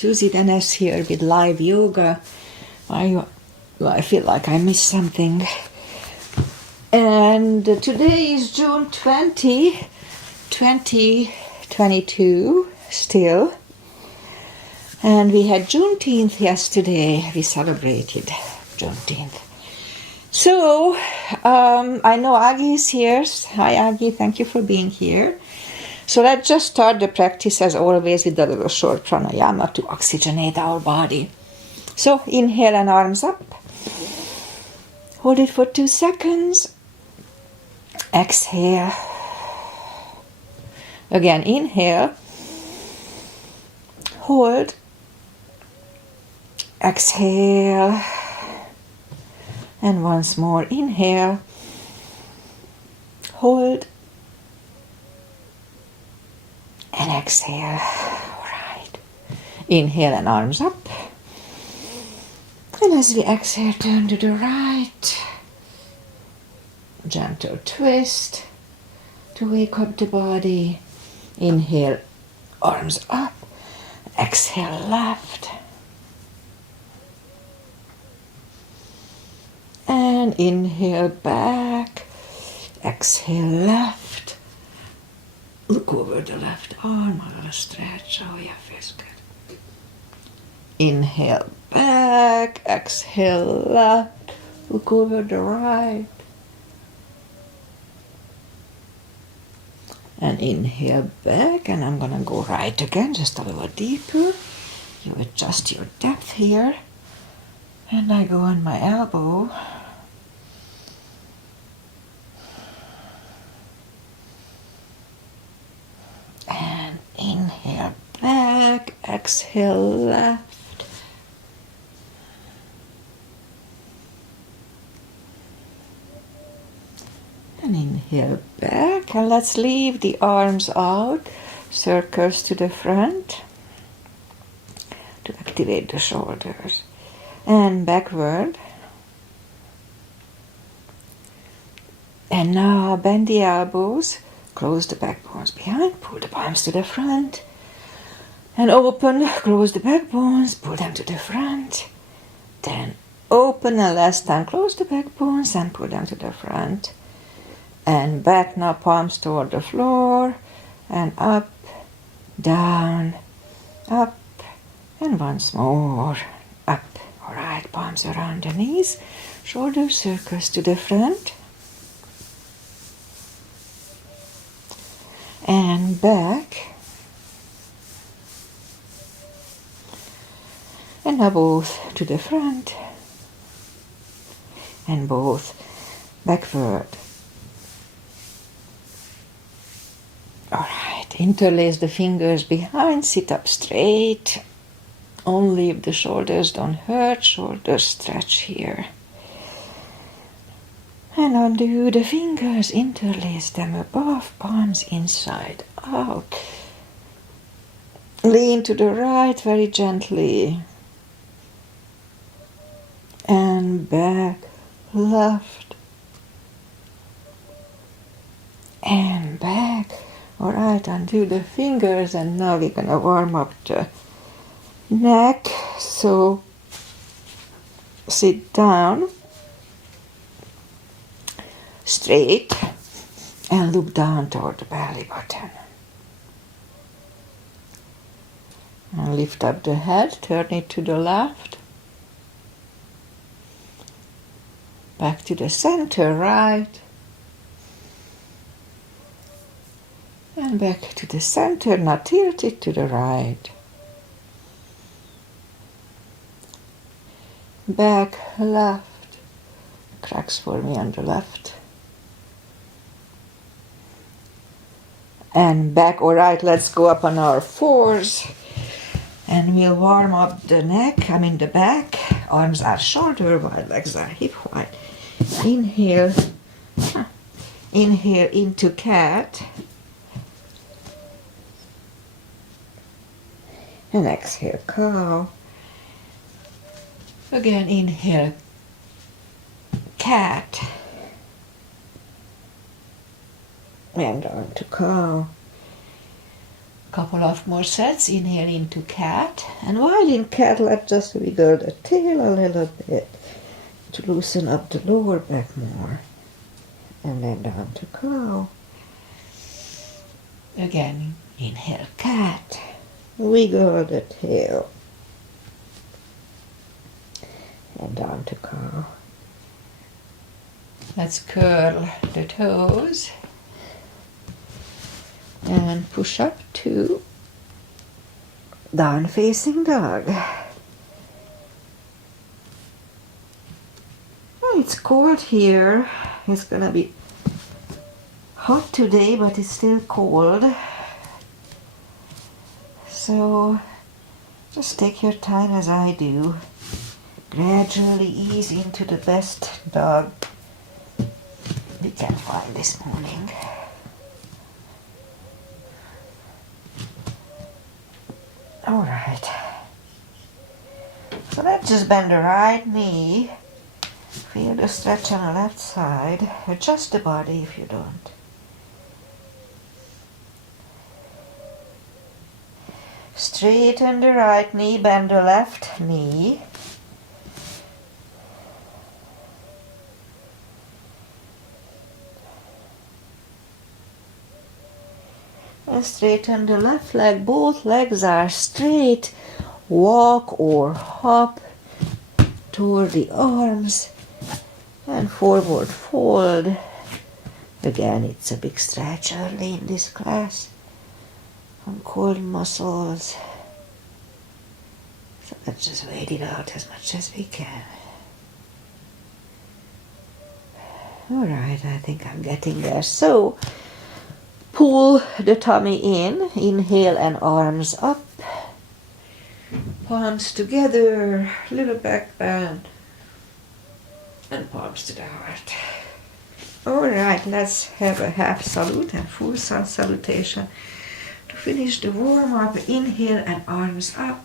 Susie Dennis here with live yoga. I feel like I missed something. And today is June 20, 2022 still. And we had Juneteenth yesterday. We celebrated Juneteenth. So, I know Aggie is here. Hi Aggie, thank you for being here. So let's just start the practice as always with a little short pranayama to oxygenate our body. So inhale and arms up. Hold it for 2 seconds. Exhale. Again, inhale. Hold. Exhale. And once more, inhale. Hold. And exhale. All right. Inhale and arms up. And as we exhale, turn to the right. Gentle twist to wake up the body. Inhale, arms up. Exhale, left. And inhale, back. Exhale, left. Look over the left arm, a little stretch. Oh yeah, feels good. Inhale back, exhale left. Look over the right. And inhale back, and I'm gonna go right again, just a little deeper. You adjust your depth here. And I go on my elbow. And inhale back, exhale left. And inhale back, and let's leave the arms out, circles to the front to activate the shoulders. And backward. And now bend the elbows. Close the back bones behind, pull the palms to the front, and open, close the back bones, pull them to the front, then open, and last time close the back bones and pull them to the front, and back now, palms toward the floor, and up, down, up, and once more, up. All right, palms around the knees, shoulder circles to the front, and back, and now both to the front, and both backward. All right, interlace the fingers behind, sit up straight, only if the shoulders don't hurt, shoulders stretch here. And undo the fingers, interlace them above, palms inside out. Lean to the right very gently. And back, left. And back. All right, undo the fingers, and now we're going to warm up the neck. So sit down. Straight, and look down toward the belly button. And lift up the head, turn it to the left. Back to the center, right. And back to the center, now tilt it to the right. Back, left. Cracks for me on the left. And back. All right, let's go up on our fours, and we'll warm up the neck, the back. Arms are shoulder wide, legs are hip wide. Inhale, inhale into cat, and exhale, cow. Again, inhale, cat, and on to cow. Couple of more sets. Inhale into cat. And while in cat, let's just wiggle the tail a little bit to loosen up the lower back more. And then down to cow. Again, inhale cat. Wiggle the tail. And down to cow. Let's curl the toes. And push up to down facing dog. Oh, it's cold here. It's gonna be hot today, but it's still cold. So just take your time as I do. Gradually ease into the best dog we can find this morning. All right. So let's just bend the right knee. Feel the stretch on the left side. Adjust the body if you don't. Straighten the right knee, bend the left knee. And straighten the left leg. Both legs are straight. Walk or hop toward the arms and forward fold. Again, it's a big stretch early in this class on core muscles. So let's just wait it out as much as we can. All right, I think I'm getting there. So pull the tummy in, inhale and arms up, palms together, little back bend, and palms to the heart. Alright, let's have a half salute and full sun salutation. To finish the warm up, inhale and arms up.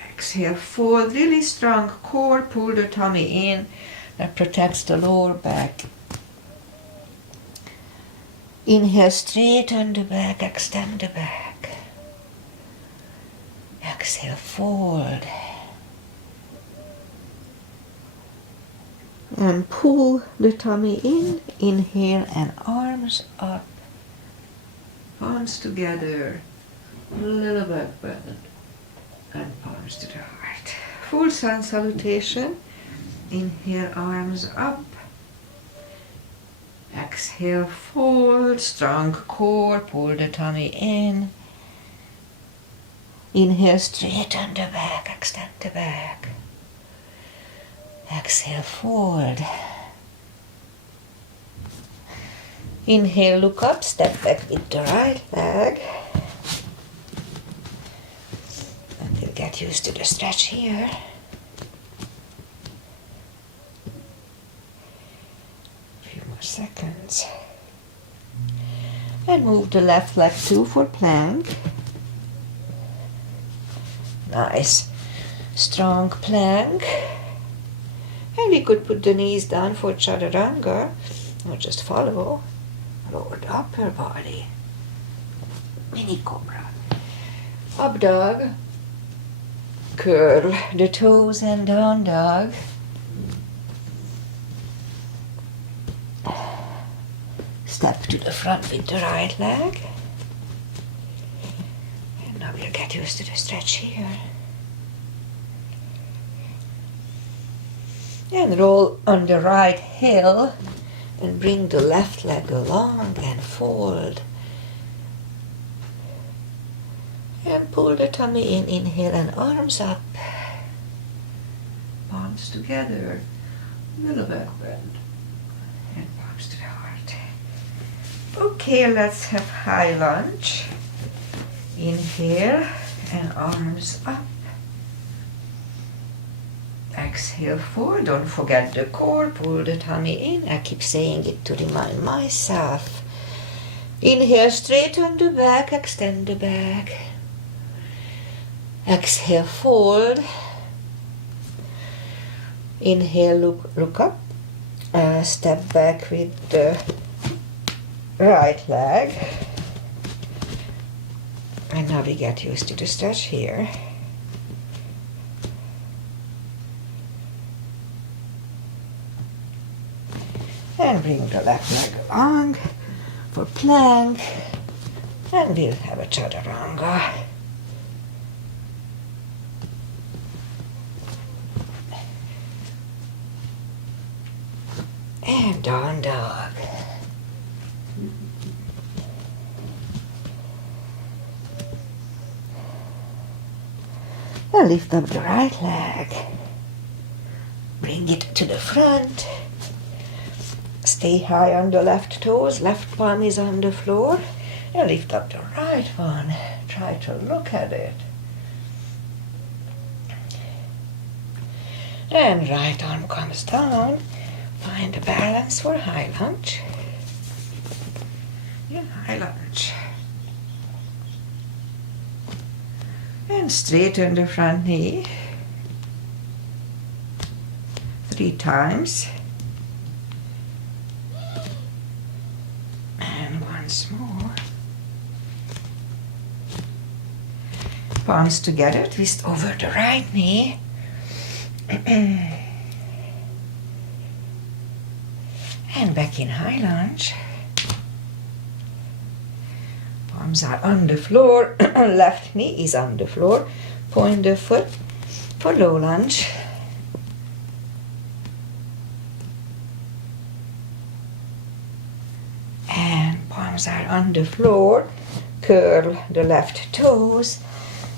Exhale, fold, really strong core, pull the tummy in, that protects the lower back. Inhale, straighten the back, extend the back. Exhale, fold. And pull the tummy in, inhale and arms up. Palms together, little back bend, and palms to the heart. Full sun salutation. Inhale, arms up. Exhale, fold, strong core, pull the tummy in. Inhale, straighten the back, extend the back. Exhale, fold. Inhale, look up, step back with the right leg. And we'll get used to the stretch here. Seconds. And move the left leg too for plank. Nice strong plank. And we could put the knees down for chaturanga or just follow. Lower the upper body. Mini cobra. Up dog. Curl the toes and down dog. Step to the front with the right leg. And now we'll get used to the stretch here. And roll on the right heel and bring the left leg along and fold. And pull the tummy in, inhale and arms up. Palms together, little back bend. And palms to the heart. Okay, let's have high lunge. Inhale and arms up. Exhale, forward. Don't forget the core. Pull the tummy in. I keep saying it to remind myself. Inhale, straighten the back, extend the back. Exhale, fold. Inhale, look up. Step back with the right leg. Now we get used to the stretch here. And bring the left leg along for plank. And we'll have a chaturanga. And down dog. And lift up the right leg. Bring it to the front. Stay high on the left toes. Left palm is on the floor. And lift up the right one. Try to look at it. And right arm comes down. Find a balance for high lunge. Yeah, high lunge. And straighten the front knee 3 times. And once more. Palms together, twist over the right knee. And back in high lunge. Palms are on the floor. Left knee is on the floor. Point the foot for low lunge. And palms are on the floor. Curl the left toes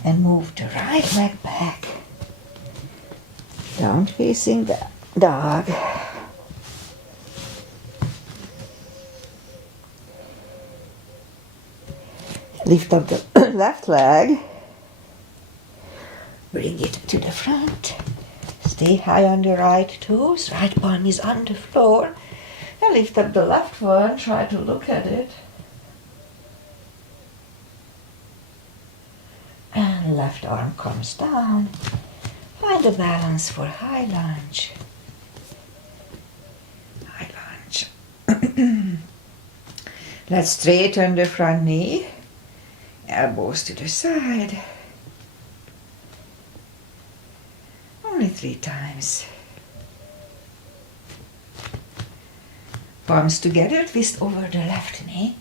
and move the right leg back. Down facing the dog. Lift up the left leg. Bring it to the front. Stay high on the right toes. Right palm is on the floor. And lift up the left one. Try to look at it. And left arm comes down. Find a balance for high lunge. High lunge. Let's straighten the front knee. Elbows to the side. Only 3 times. Palms together, twist over the left knee.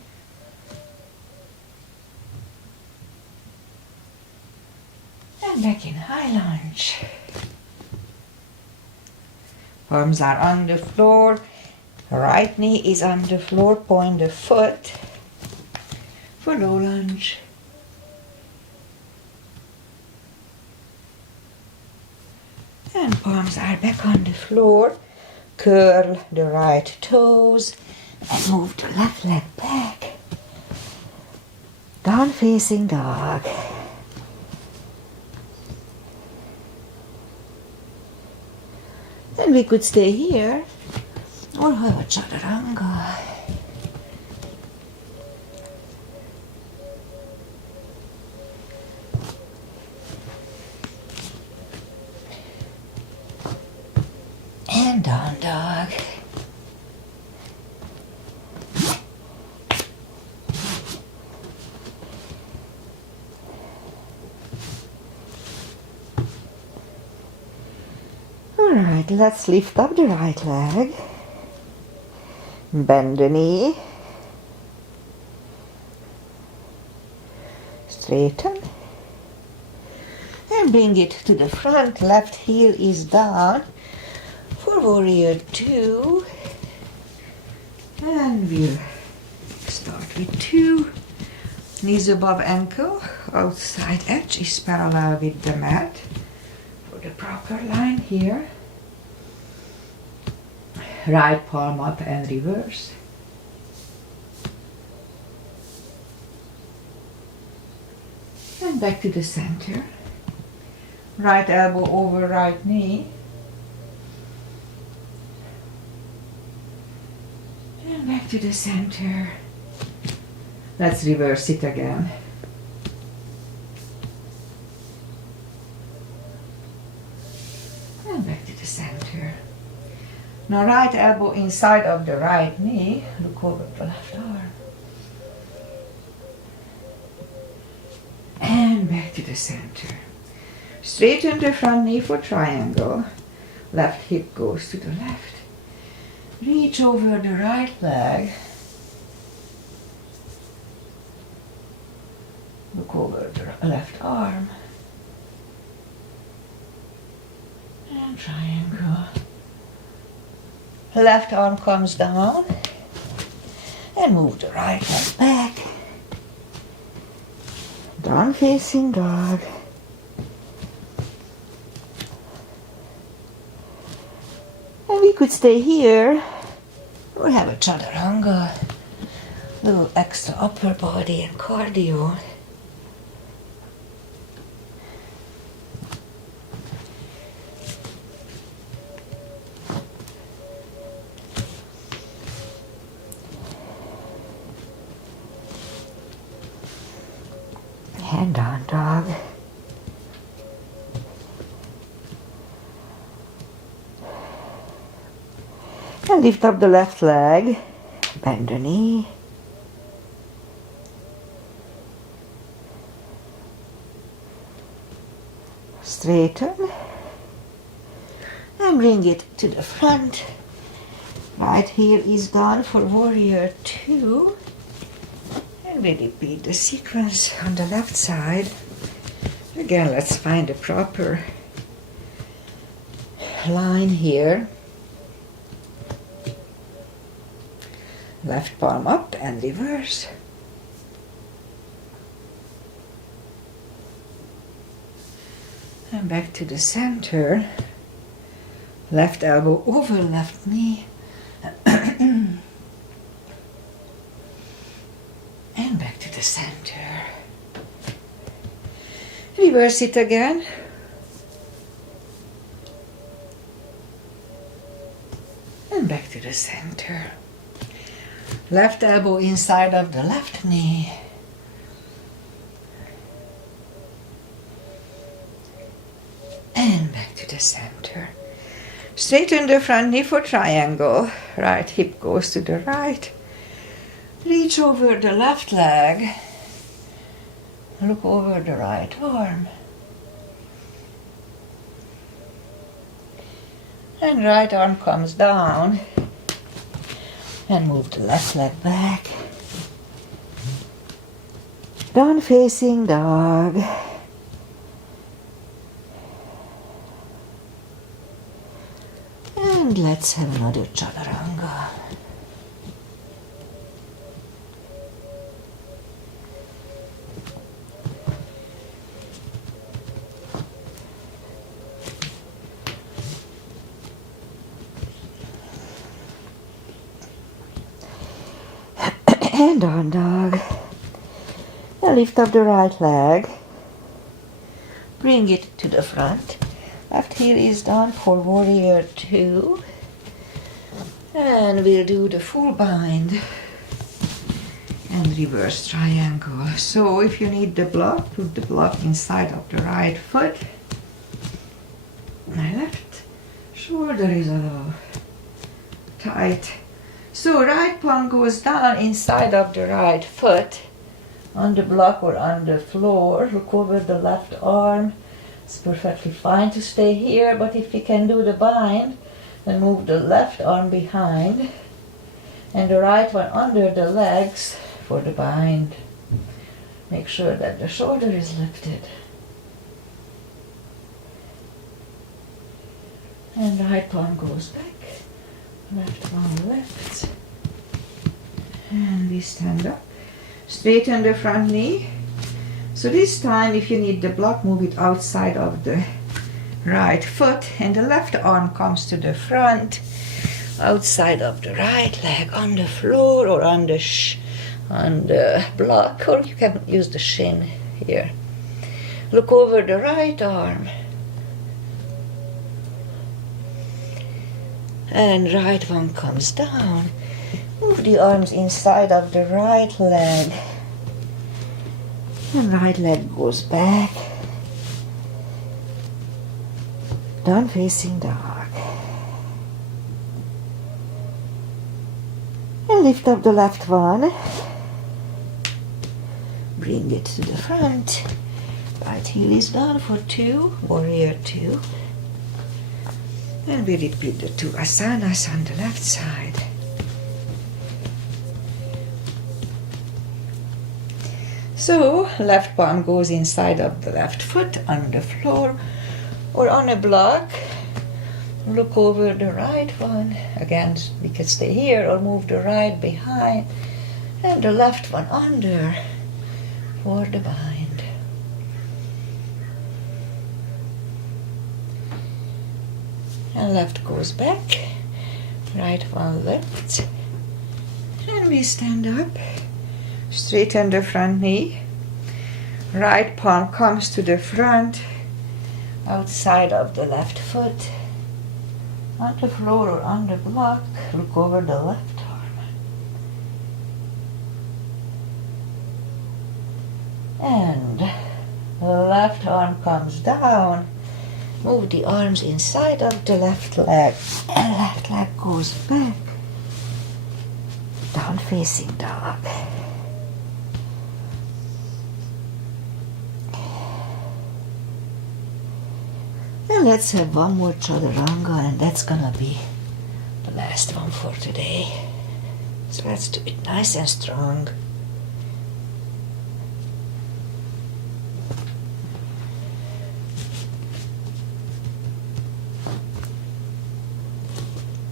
And back in high lunge. Palms are on the floor. Right knee is on the floor. Point the foot for low lunge. And palms are back on the floor. Curl the right toes and move the left leg back. Down facing dog. Then we could stay here or have a chaturanga. And down dog. Alright, let's lift up the right leg. Bend the knee. Straighten. And bring it to the front. Left heel is down. For warrior 2, and we'll start with 2. Knees above ankle, outside edge is parallel with the mat. For the proper line here. Right palm up and reverse. And back to the center. Right elbow over right knee. And back to the center. Let's reverse it again. And back to the center. Now right elbow inside of the right knee. Look over the left arm. back to the center. Straighten the front knee for triangle. Left hip goes to the left. Reach over the right leg. Look over the left arm. And triangle. Left arm comes down. And move the right leg back. Down facing dog. And we could stay here or have a chaturanga, little extra upper body and cardio. Hand on, dog. And lift up the left leg, bend the knee. Straighten. And bring it to the front. Right heel is done for warrior 2. And we repeat the sequence on the left side. Again, let's find a proper line here. Left palm up and reverse. And back to the center. Left elbow over left knee. And back to the center. Reverse it again. And back to the center. Left elbow inside of the left knee. And back to the center. Straighten the front knee for triangle. Right hip goes to the right. Reach over the left leg. Look over the right arm. And right arm comes down. And move the left leg back. Down facing dog. And let's have another chaturanga. Hand on, dog. Now lift up the right leg. Bring it to the front. Left heel is done for warrior 2. And we'll do the full bind and reverse triangle. So if you need the block, put the block inside of the right foot. My left shoulder is a little tight. So right palm goes down inside of the right foot on the block or on the floor. Look over the left arm. It's perfectly fine to stay here, but if you can do the bind, then move the left arm behind and the right one under the legs for the bind. Make sure that the shoulder is lifted. And right palm goes back. Left one left. And we stand up. Straighten the front knee. So this time, if you need the block, move it outside of the right foot. And the left arm comes to the front. Outside of the right leg on the floor or on the block. Or you can use the shin here. Look over the right arm. And right one comes down. Move the arms inside of the right leg. And right leg goes back. Down facing dog. And lift up the left one. Bring it to the front. Right heel is done for 2, warrior 2. And we repeat the 2 asanas on the left side. So, left palm goes inside of the left foot on the floor or on a block. Look over the right one. Again, we can stay here or move the right behind and the left one under for the bind. And left goes back, right one lifts. And we stand up, straighten the front knee. Right palm comes to the front, outside of the left foot. On the floor or on the block, look over the left arm. And the left arm comes down. Move the arms inside of the left leg. And left leg goes back. Down facing dog. And let's have one more chaturanga, and that's gonna be the last one for today. So let's do it nice and strong.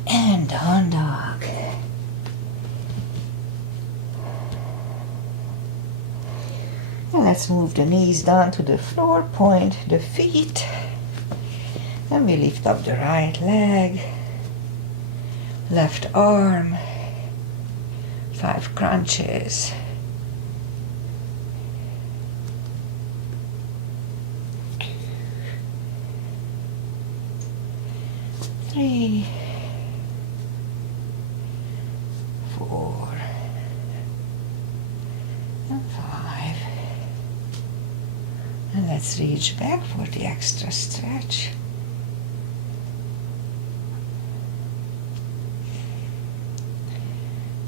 And down dog. And let's move the knees down to the floor, point the feet. And we lift up the right leg, left arm, 5 crunches. Three, 4, and 5. And let's reach back for the extra stretch.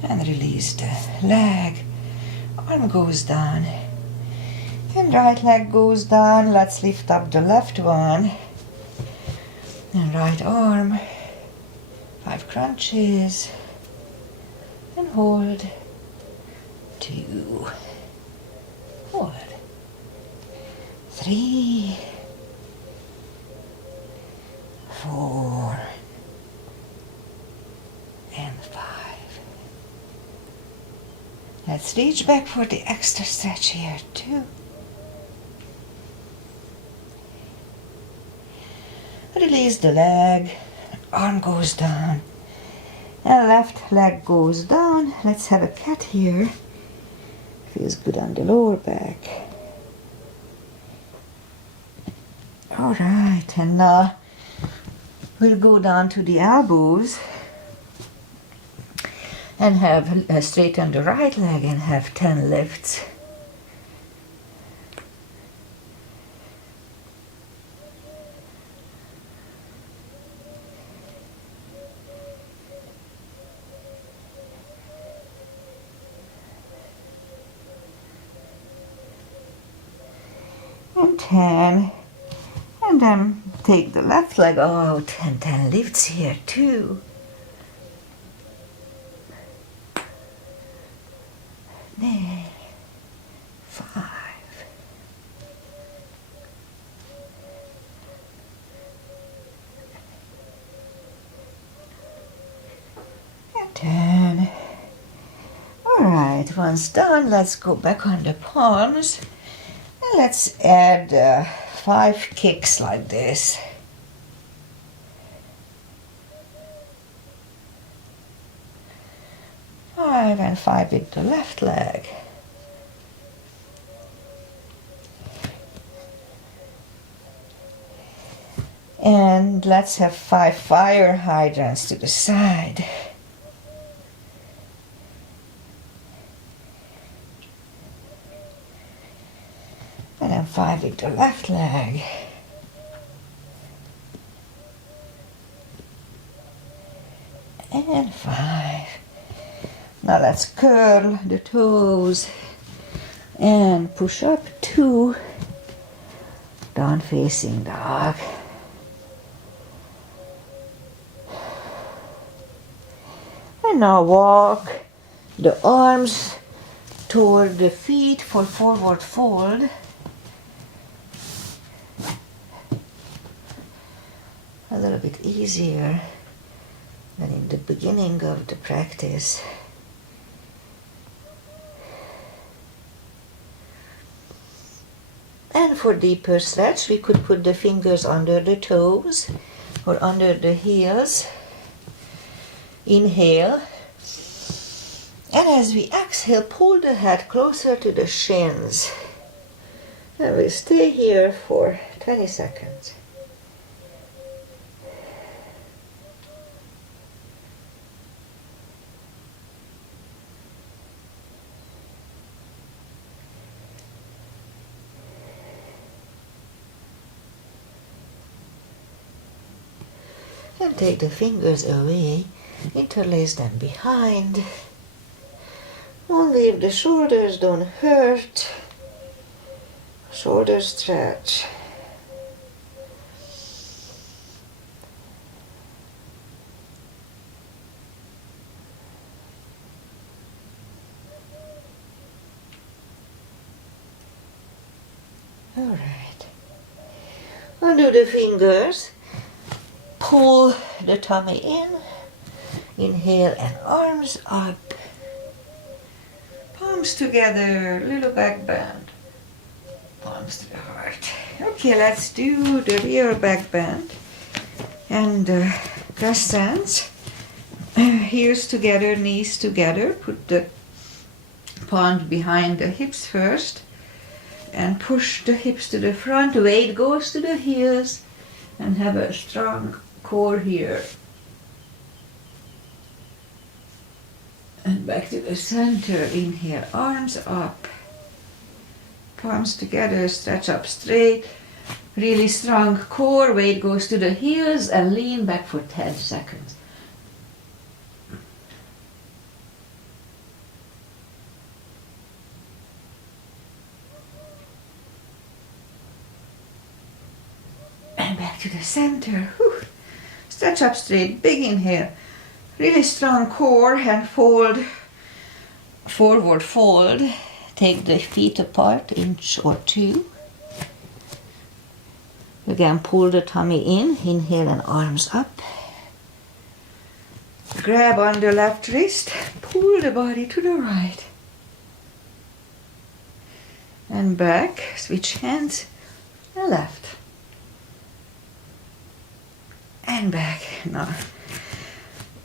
And release the leg. Arm goes down. And right leg goes down. Let's lift up the left one. And right arm. 5 crunches. And hold. 2. Hold. 3. 4. And 5. Let's reach back for the extra stretch here too. Release the leg, arm goes down, and left leg goes down. Let's have a cat here. Feels good on the lower back. Alright, and now we'll go down to the elbows. And have straighten the right leg and have 10 lifts. And 10. And then take the left leg out and 10 lifts here too. There, 5. And 10. Alright, once done, let's go back on the palms. And let's add 5 kicks like this. 5 and 5 with the left leg. And let's have 5 fire hydrants to the side. And then 5 with the left leg. And 5. Now let's curl the toes and push up 2 Down facing dog. And now walk the arms toward the feet for forward fold. A little bit easier than in the beginning of the practice. And for deeper stretch, we could put the fingers under the toes or under the heels. Inhale. And as we exhale, pull the head closer to the shins. And we'll stay here for 20 seconds. And take the fingers away, interlace them behind. Only if the shoulders don't hurt. Shoulder stretch. All right. Undo the fingers. Pull the tummy in. Inhale and arms up. Palms together, little back bend. Palms to the heart. Okay, let's do the rear back bend. And crescents. Heels together, knees together. Put the palms behind the hips first. And push the hips to the front. Weight goes to the heels. And have a strong core here. And back to the center. Inhale, arms up. Palms together, stretch up straight. Really strong core. Weight goes to the heels and lean back for 10 seconds. And back to the center. Whew. Stretch up straight. Big inhale. Really strong core and fold. Forward fold. Take the feet apart, inch or two. Again, pull the tummy in. Inhale and arms up. Grab on the left wrist. Pull the body to the right. And back. Switch hands. And left. And back. Now,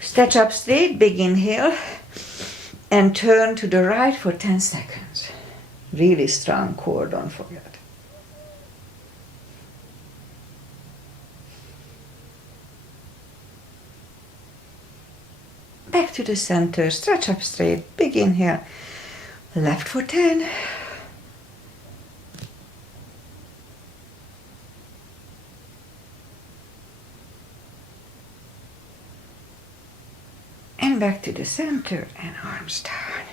stretch up straight. Big inhale. And turn to the right for 10 seconds. Really strong core, don't forget. Back to the center, stretch up straight, big inhale. Left for 10. And back to the center and arms down.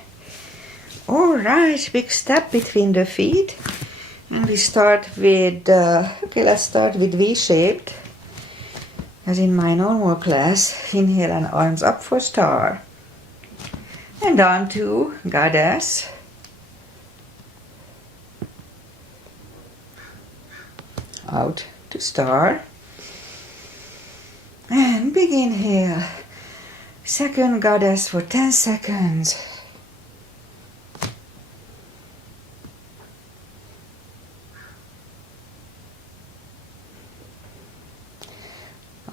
All right, big step between the feet. And we start with, let's start with V-shaped. As in my normal class, inhale and arms up for star. And down to goddess. Out to star. And big inhale. Second goddess for 10 seconds.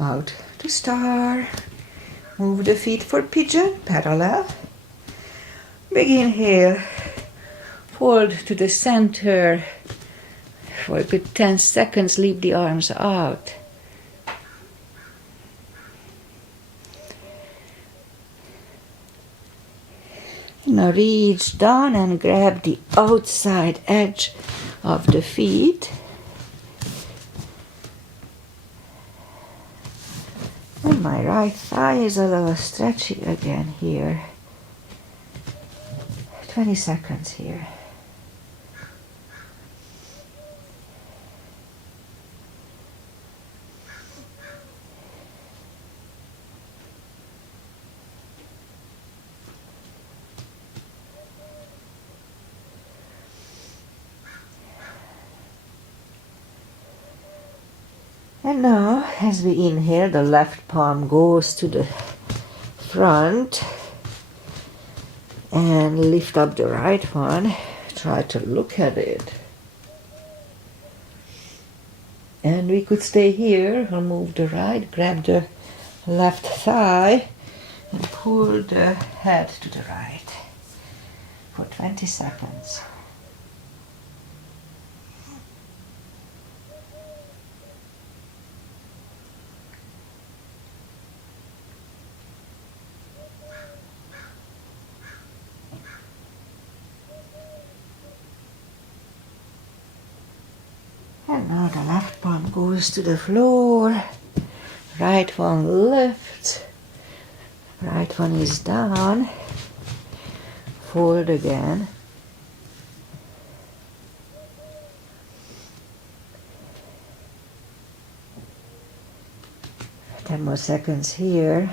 Out to star. Move the feet for pigeon, parallel. Big inhale. Fold to the center. For a good 10 seconds, leave the arms out. Now reach down and grab the outside edge of the feet. And my right thigh is a little stretchy again here. 20 seconds here. And now, as we inhale, the left palm goes to the front and lift up the right one. Try to look at it. And we could stay here or move the right, grab the left thigh and pull the head to the right for 20 seconds. And now the left palm goes to the floor, right one lifts, right one is down, fold again. Ten more seconds here.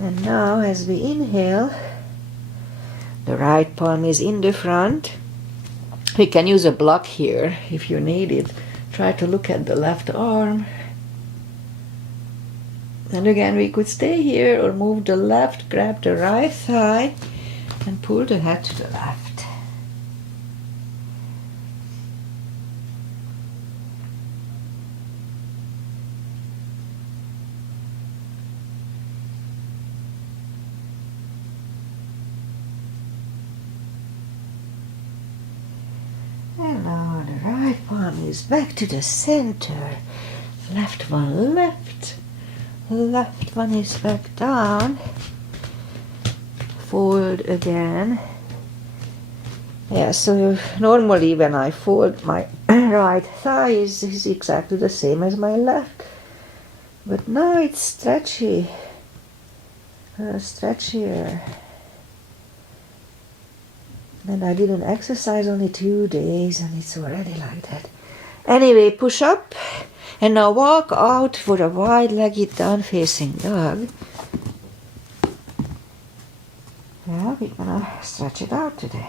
And now as we inhale, the right palm is in the front. We can use a block here if you need it. Try to look at the left arm. And again, we could stay here or move the left, grab the right thigh and pull the head to the left. And now the right palm is back to the center. Left one left. Left one is back down. Fold again. Yeah, so normally when I fold, my right thigh is exactly the same as my left. But now it's stretchy. Stretchier. And I didn't exercise only 2 days and it's already like that. Anyway, push up and now walk out for a wide-legged down-facing dog. Yeah, we're gonna stretch it out today.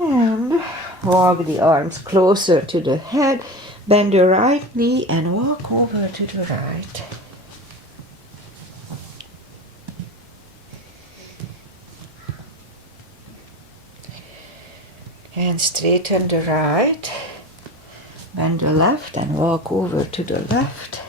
And walk the arms closer to the head. Bend your right knee and walk over to the right. And straighten the right. Bend the left and walk over to the left.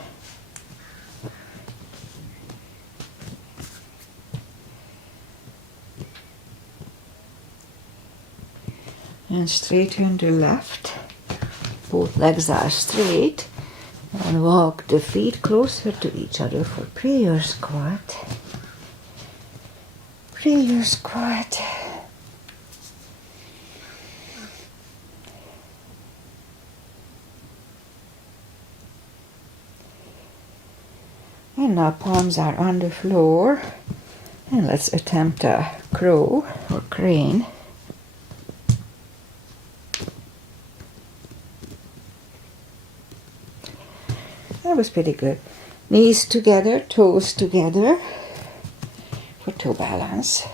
And straighten the left. Both legs are straight. And walk the feet closer to each other for prayer squat. Prayer squat. And now palms are on the floor. And let's attempt a crow or crane. That was pretty good. Knees together, toes together for toe balance.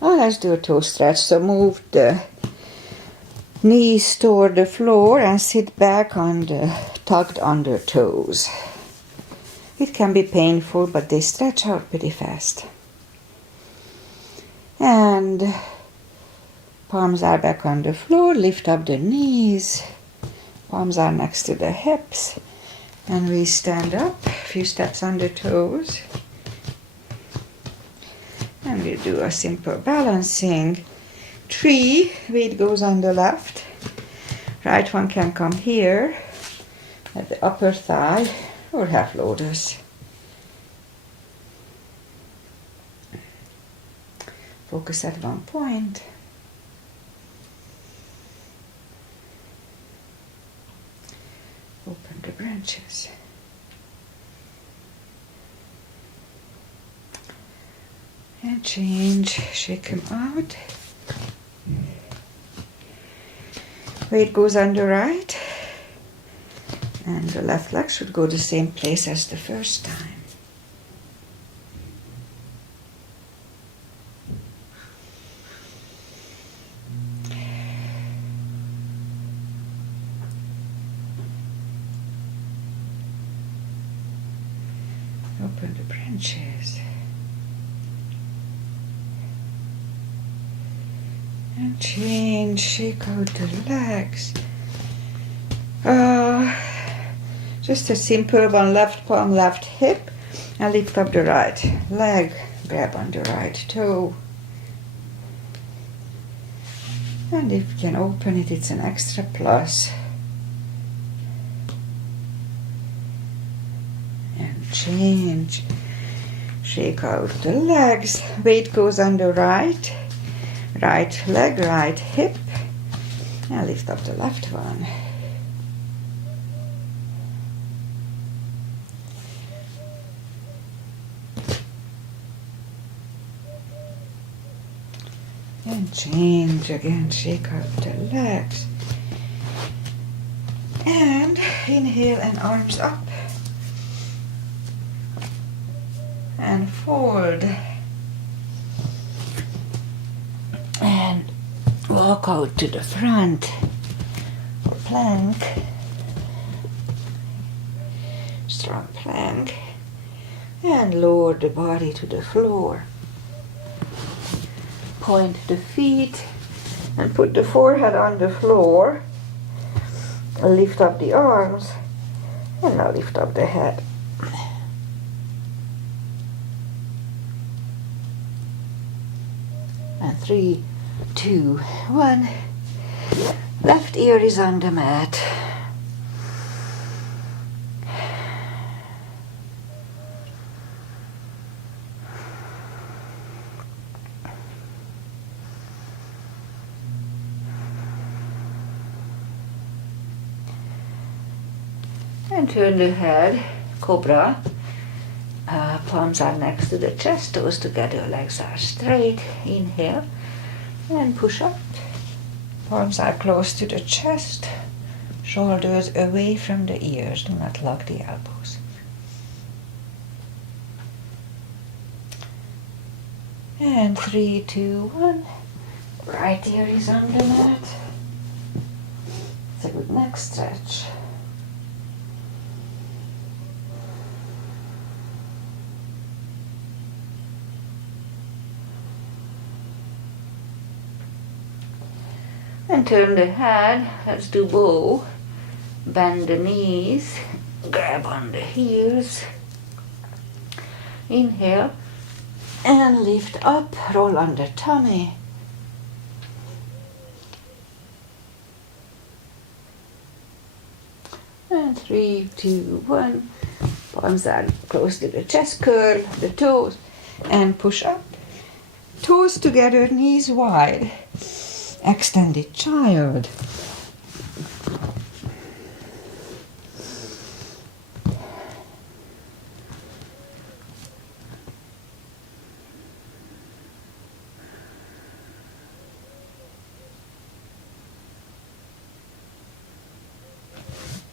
Now let's do a toe stretch. So move the knees toward the floor and sit back on the tucked under toes. It can be painful, but they stretch out pretty fast. And palms are back on the floor. Lift up the knees. Palms are next to the hips. And we stand up. A few steps on the toes. And we'll do a simple balancing tree. Weight goes on the left. Right one can come here at the upper thigh or half lotus. Focus at one point. Open the branches. And change, shake him out. Weight goes on the right. And the left leg should go the same place as the first time. Open the branches. And change, shake out the legs. Just a simple one, left palm, left hip, and lift up the right leg, grab on the right toe. And if you can open it, it's an extra plus. And change, shake out the legs, weight goes on the right leg, right hip, and lift up the left one. And change again, shake out the legs. And inhale and arms up. And fold. And walk out to the front. Or plank. Strong plank. And lower the body to the floor. Point the feet and put the forehead on the floor. Lift up the arms and now lift up the head. And 3, 2, 1. Left ear is on the mat. And turn the head, cobra. Palms are next to the chest, toes together, legs are straight. Inhale and push up. Palms are close to the chest, shoulders away from the ears. Do not lock the elbows. And 3, 2, 1. Right ear is on the mat. It's a good neck stretch. And turn the head, let's do bow. Bend the knees, grab on the heels. Inhale and lift up, roll on the tummy. And 3, 2, 1. Palms are close to the chest, curl the toes and push up. Toes together, knees wide. Extended child.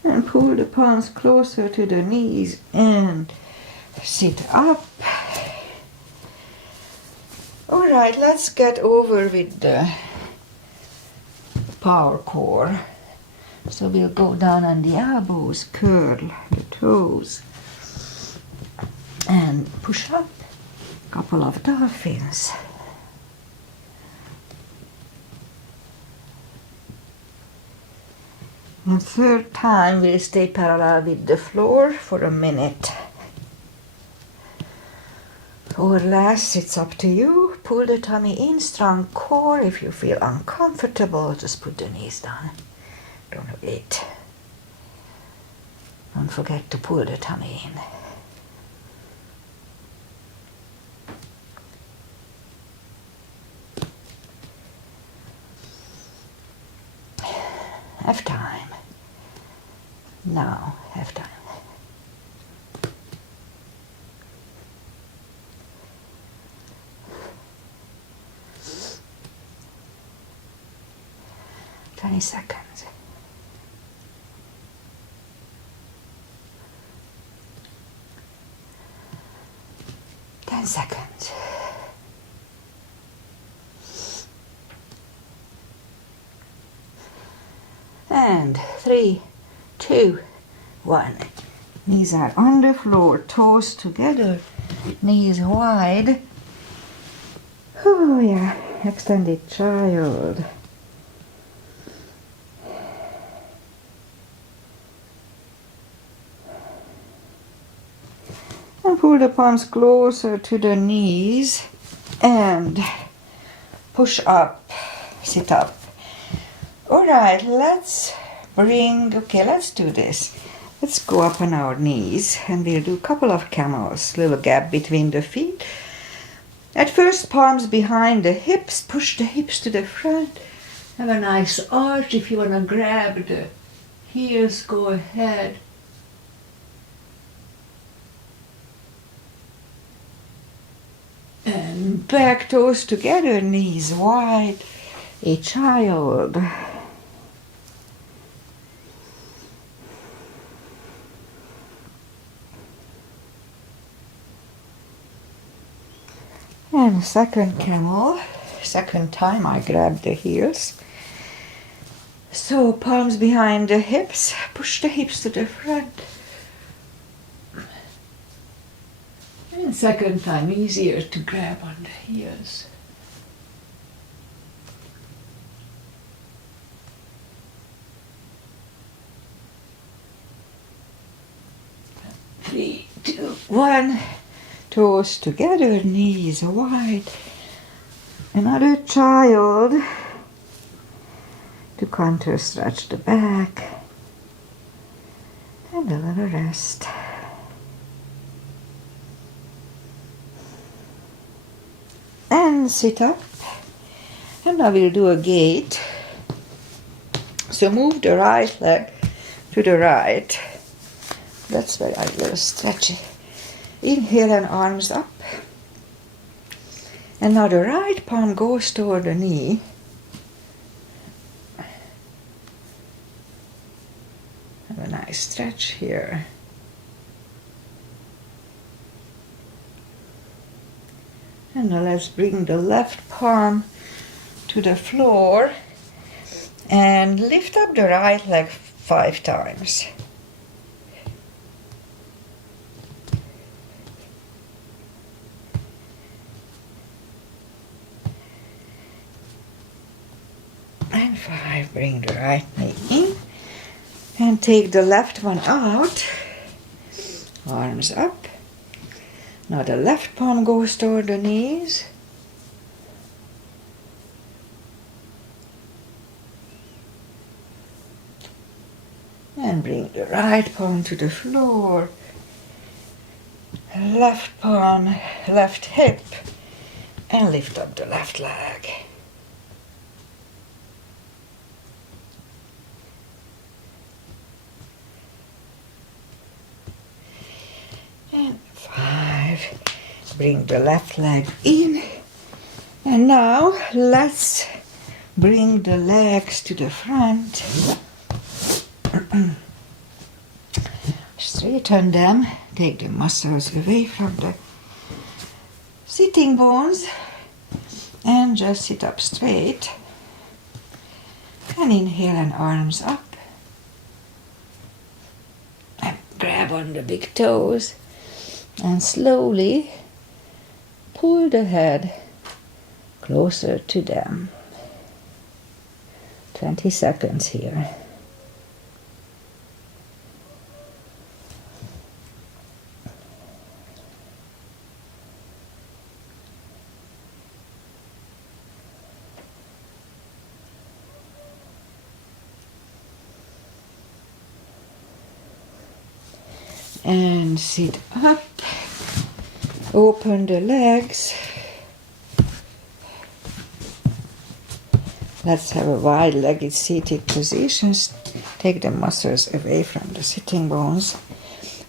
And pull the palms closer to the knees and sit up. All right, let's get over with the power core. So we'll go down on the elbows, curl the toes, and push up. Couple of dolphins. And third time we'll stay parallel with the floor for a minute. Or less, it's up to you. Pull the tummy in, strong core. If you feel uncomfortable, just put the knees down. Don't wait. Don't forget to pull the tummy in. Have time. Now, have time. 20 seconds. Ten seconds. And 3, 2, 1. Knees are on the floor, toes together, knees wide. Oh yeah, extended child. And pull the palms closer to the knees and push up, sit up. Alright, let's do this. Let's go up on our knees and we'll do a couple of camels, little gap between the feet. At first, palms behind the hips, push the hips to the front. Have a nice arch. If you want to grab the heels, go ahead. And back toes together, knees wide. A child. And second camel, second time I grab the heels. So palms behind the hips, push the hips to the front. And second time easier to grab on the heels. Three, two, one. Toes together, knees wide. Another child to counter stretch the back. And a little rest. And sit up. And now we'll do a gate. So move the right leg to the right. That's where I will stretch it. Inhale and arms up. And now the right palm goes toward the knee. Have a nice stretch here. And now let's bring the left palm to the floor and lift up the right leg 5 times. And 5, bring the right knee in and take the left one out, arms up. Now the left palm goes toward the knees. And bring the right palm to the floor, left palm, left hip, and lift up the left leg. And 5, bring the left leg in. And now let's bring the legs to the front. Straighten them, take the muscles away from the sitting bones and just sit up straight. And inhale and arms up. And grab on the big toes. And slowly pull the head closer to them. 20 seconds here. And sit up, open the legs. Let's have a wide-legged seated position. Take the muscles away from the sitting bones.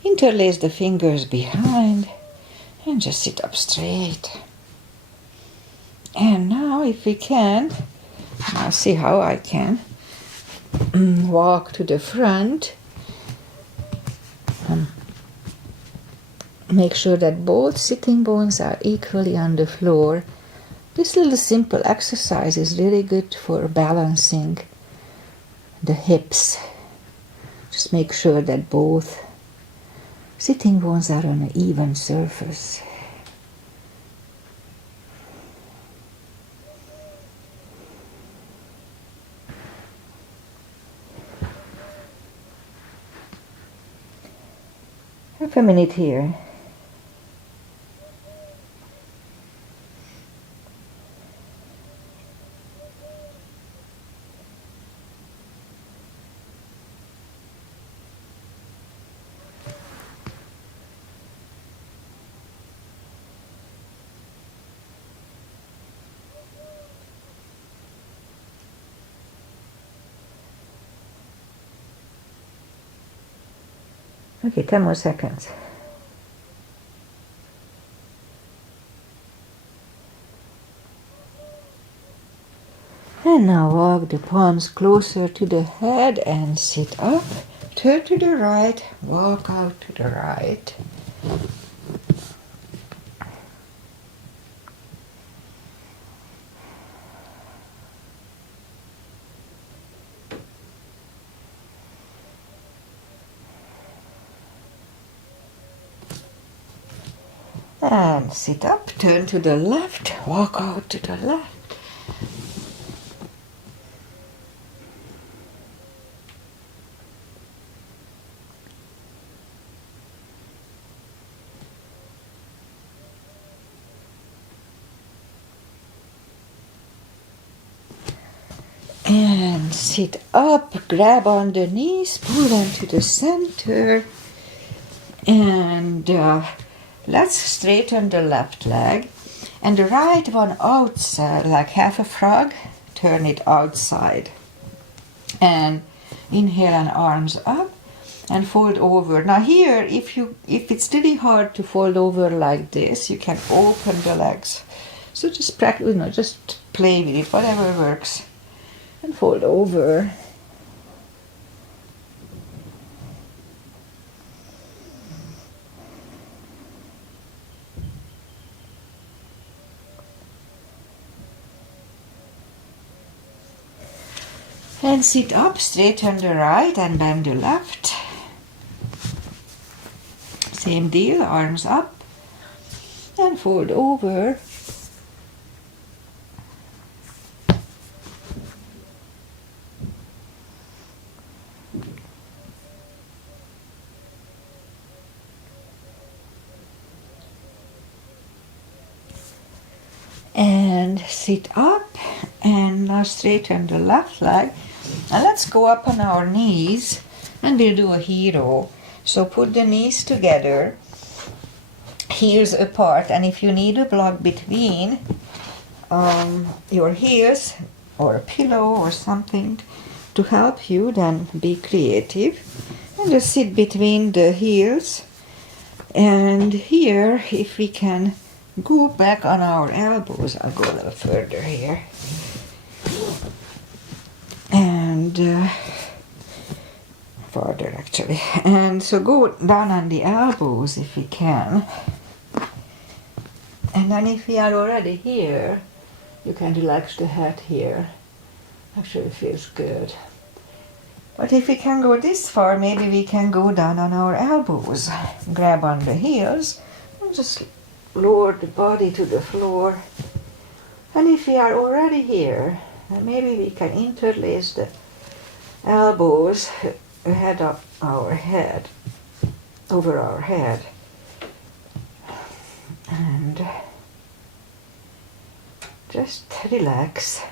Interlace the fingers behind and just sit up straight. And now if we can, I'll see how I can, walk to the front. Make sure that both sitting bones are equally on the floor. This little simple exercise is really good for balancing the hips. Just make sure that both sitting bones are on an even surface. Half a minute here. Okay, 10 more seconds. And now walk the palms closer to the head and sit up. Turn to the right, walk out to the right. And sit up, turn to the left, walk out to the left. And sit up, grab on the knees, pull them to the center. And let's straighten the left leg. And the right one outside, like half a frog, turn it outside. And inhale and arms up and fold over. Now here, if it's really hard to fold over like this, you can open the legs. So just practice, just play with it, whatever works. And fold over. And sit up, straighten the right and bend the left. Same deal, arms up and fold over. And sit up and now straighten the left leg. And let's go up on our knees and we'll do a hero. So put the knees together, heels apart, and if you need a block between your heels or a pillow or something to help you, then be creative. And just sit between the heels. And here, if we can go back on our elbows, I'll go a little further here. And farther actually. And so go down on the elbows if we can. And then if we are already here, you can relax the head here. Actually feels good. But if we can go this far, maybe we can go down on our elbows. Grab on the heels and just lower the body to the floor. And if we are already here, then maybe we can interlace the elbows ahead of our head, over our head. And just relax.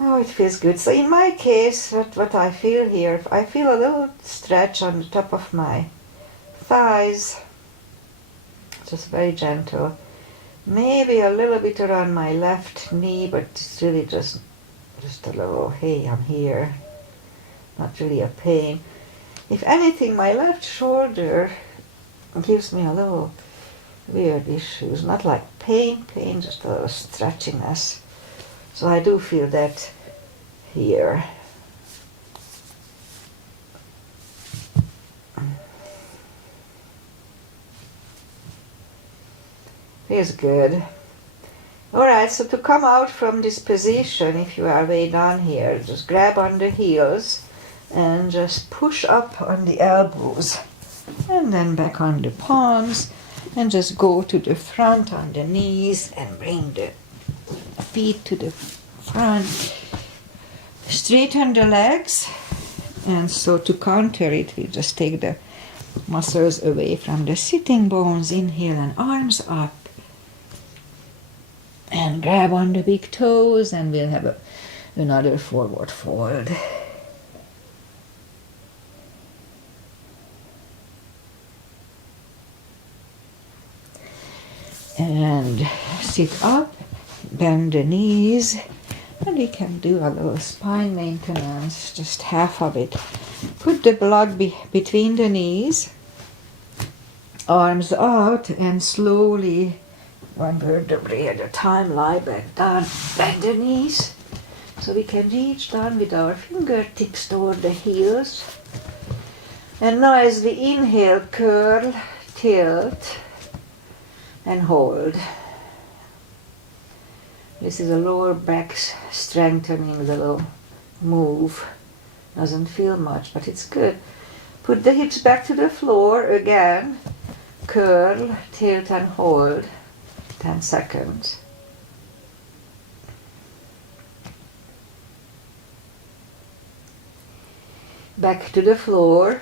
Oh, it feels good. So in my case, what I feel here, I feel a little stretch on the top of my thighs, just very gentle. Maybe a little bit around my left knee, but it's really just a little, hey, I'm here. Not really a pain. If anything, my left shoulder gives me a little weird issues. Not like pain, just a little stretchiness. So I do feel that here. Feels good. Alright, so to come out from this position, if you are way down here, just grab on the heels and just push up on the elbows and then back on the palms and just go to the front on the knees and bring the feet to the front. Straighten the legs, and so to counter it, we just take the muscles away from the sitting bones. Inhale and arms up. And grab on the big toes, and we'll have another forward fold. And sit up, bend the knees, and we can do a little spine maintenance, just half of it. Put the block between the knees, arms out, and slowly, one vertebrae at a time, lie back down, bend the knees, so we can reach down with our fingertips toward the heels. And now as we inhale, curl, tilt, and hold. This is a lower back strengthening little move. Doesn't feel much, but it's good. Put the hips back to the floor again. Curl, tilt, and hold. 10 seconds. Back to the floor.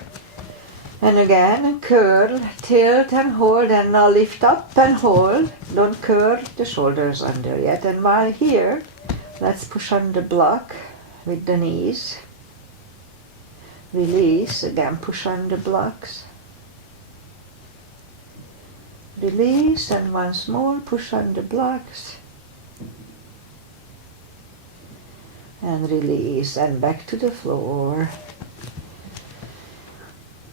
And again, curl, tilt, and hold, and now lift up and hold. Don't curl the shoulders under yet. And while here, let's push on the block with the knees. Release, again push on the blocks. Release, and once more push on the blocks. And release, and back to the floor.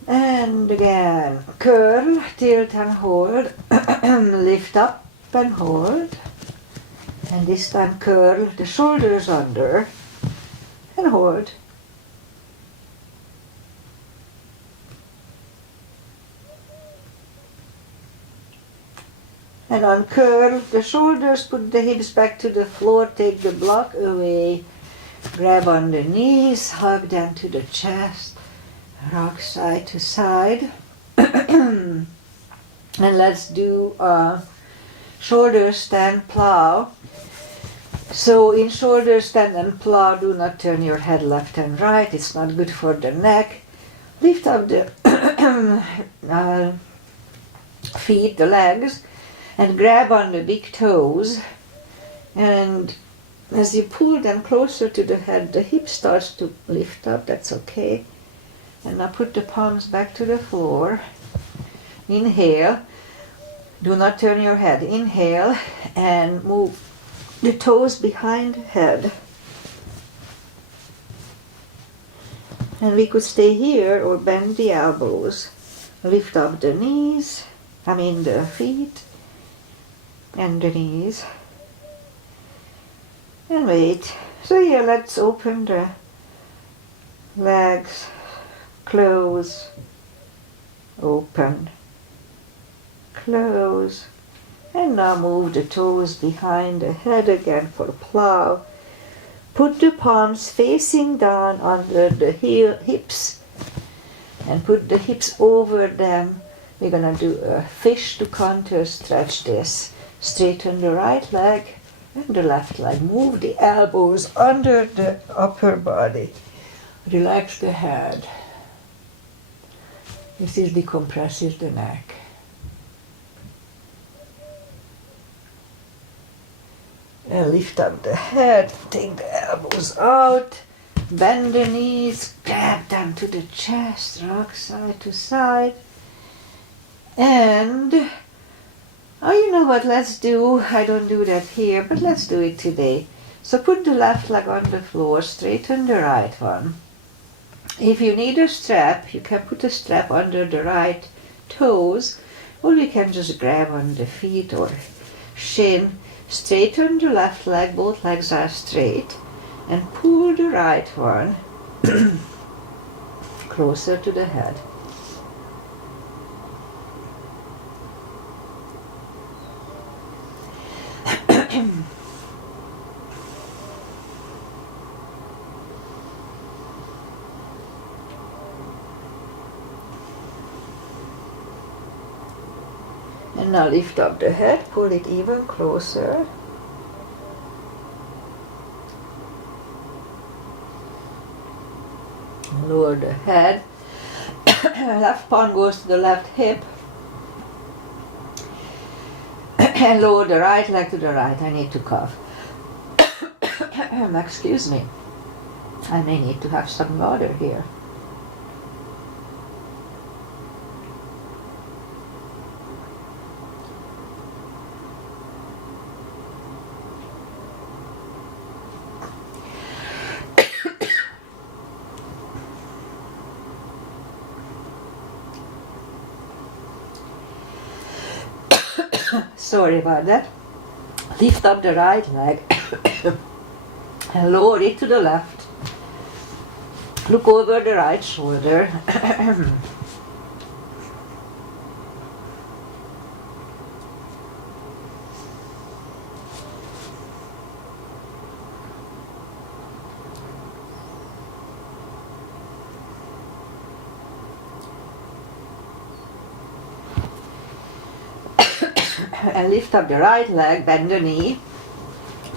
And again, curl, tilt, and hold. Lift up and hold. And this time curl the shoulders under and hold. And uncurl the shoulders, put the hips back to the floor, take the block away, grab on the knees, hug down to the chest, rock side to side. And let's do a shoulder stand plow. So in shoulder stand and plow, do not turn your head left and right, it's not good for the neck. Lift up the feet, the legs, and grab on the big toes, and as you pull them closer to the head, the hip starts to lift up. That's okay. And now put the palms back to the floor. Inhale. Do not turn your head. Inhale and move the toes behind the head. And we could stay here or bend the elbows. Lift up the knees, the feet and the knees. And wait. So here, let's open the legs, close, open, close. And now move the toes behind the head again for plow. Put the palms facing down under the hips and put the hips over them. We're going to do a fish to counter stretch this. Straighten the right leg and the left leg. Move the elbows under the upper body. Relax the head. This decompresses the neck. And lift up the head, take the elbows out, bend the knees, grab them to the chest, rock side to side. And you know what, let's do, I don't do that here, but let's do it today. So put the left leg on the floor, straighten the right one. If you need a strap, you can put a strap under the right toes, or you can just grab on the feet or shin. Straighten the left leg, both legs are straight. and pull the right one closer to the head. And now lift up the head, pull it even closer. Lower the head. Left palm goes to the left hip. And lower the right leg to the right. I need to cough. Excuse me. I may need to have some water here. Sorry about that. Lift up the right leg and lower it to the left. Look over the right shoulder. And lift up the right leg, bend the knee,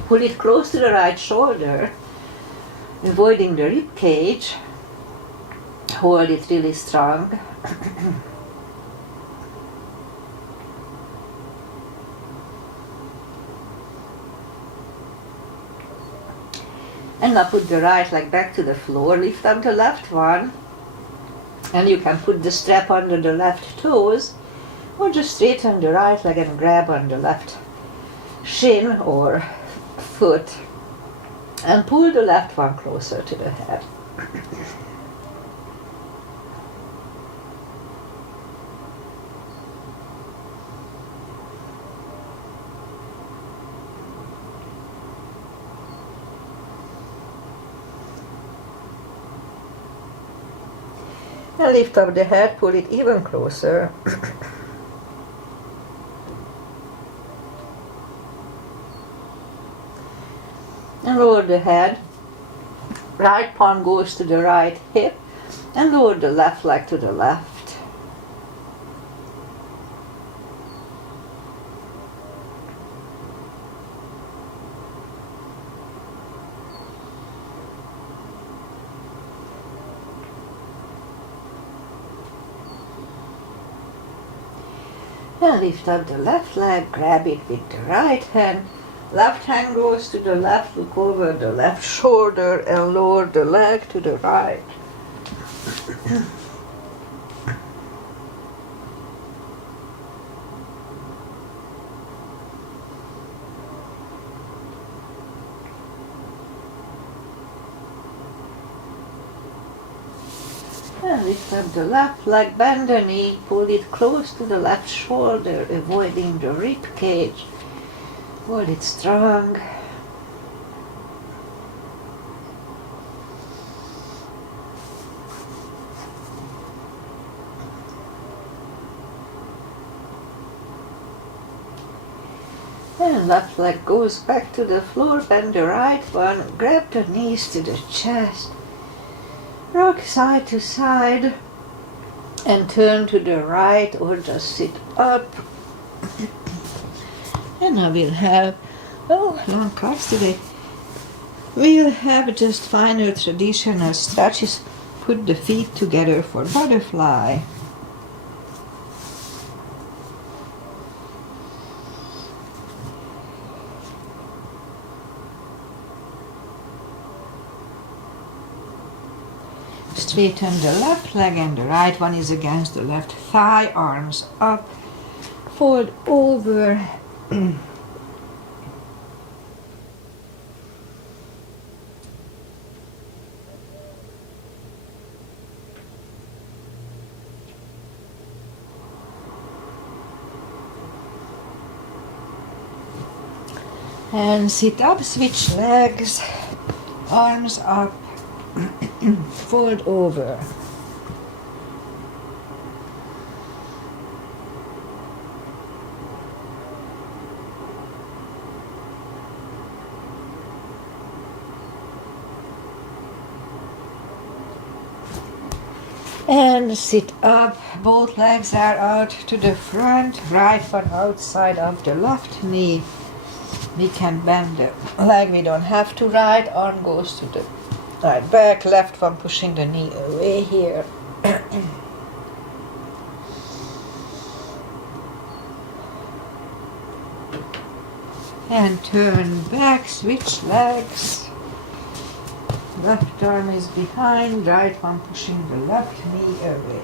pull it close to the right shoulder, avoiding the rib cage, hold it really strong. And now put the right leg back to the floor, lift up the left one, and you can put the strap under the left toes, or just straighten the right leg and grab on the left shin or foot and pull the left one closer to the head. And lift up the head, pull it even closer. And lower the head. Right palm goes to the right hip and lower the left leg to the left. And lift up the left leg, grab it with the right hand. Left hand goes to the left, look over the left shoulder and lower the leg to the right. And lift up the left leg, bend the knee, pull it close to the left shoulder, avoiding the rib cage. Hold it strong. And left leg goes back to the floor, bend the right one, grab the knees to the chest, rock side to side, and turn to the right or just sit up. And I will have, long cards today. We'll have just final traditional stretches. Put the feet together for butterfly. Straighten the left leg and the right one is against the left thigh, arms up, fold over. And sit up, switch legs, arms up, fold over. And sit up, both legs are out to the front, right one outside of the left knee. We can bend the leg, we don't have to. Right arm goes to the right back, left one pushing the knee away here. And turn back, switch legs. Left arm is behind, right one pushing the left knee away.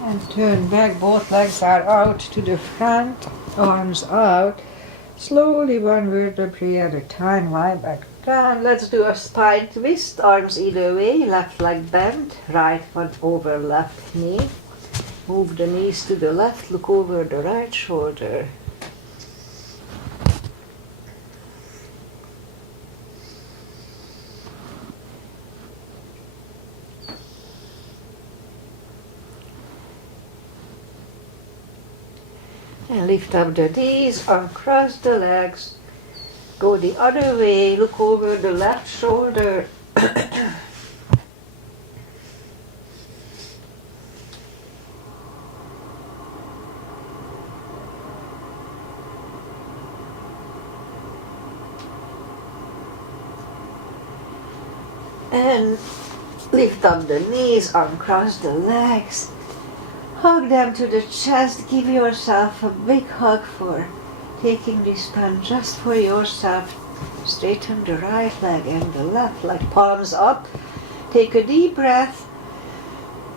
And turn back, both legs are out to the front, arms out. Slowly, one vertebrae at a time, lie back down. Let's do a spine twist, arms either way, left leg bent, right one over left knee. Move the knees to the left, look over the right shoulder. And lift up the knees, uncross the legs, go the other way, look over the left shoulder. And lift up the knees, uncross the legs. Hug them to the chest, give yourself a big hug for taking this time just for yourself. Straighten the right leg and the left leg, palms up. Take a deep breath.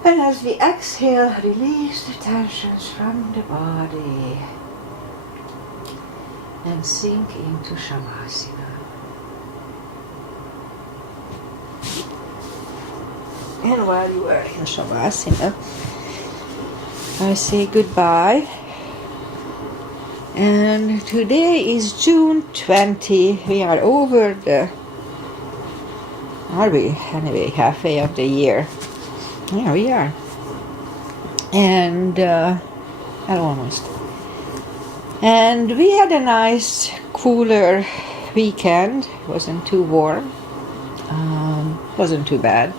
And as we exhale, release the tensions from the body. And sink into Shavasana. And while you are in Shavasana, I say goodbye. And today is June 20. We are over the, are we? Anyway, halfway of the year. Yeah, we are. And almost. And we had a nice, cooler weekend. It wasn't too warm. Wasn't too bad.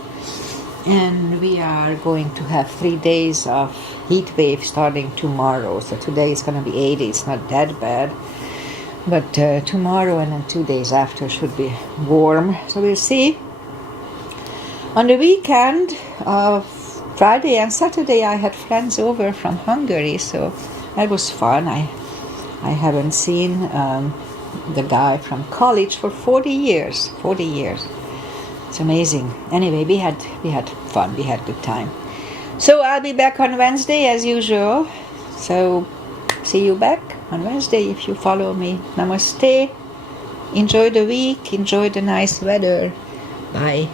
And we are going to have 3 days of heat wave starting tomorrow. So today is going to be 80. It's not that bad. But tomorrow and then 2 days after should be warm. So we'll see. On the weekend, Friday and Saturday, I had friends over from Hungary. So that was fun. I haven't seen the guy from college for 40 years. 40 years. It's amazing. Anyway, we had fun. We had good time. So I'll be back on Wednesday as usual. So see you back on Wednesday if you follow me. Namaste. Enjoy the week. Enjoy the nice weather. Bye.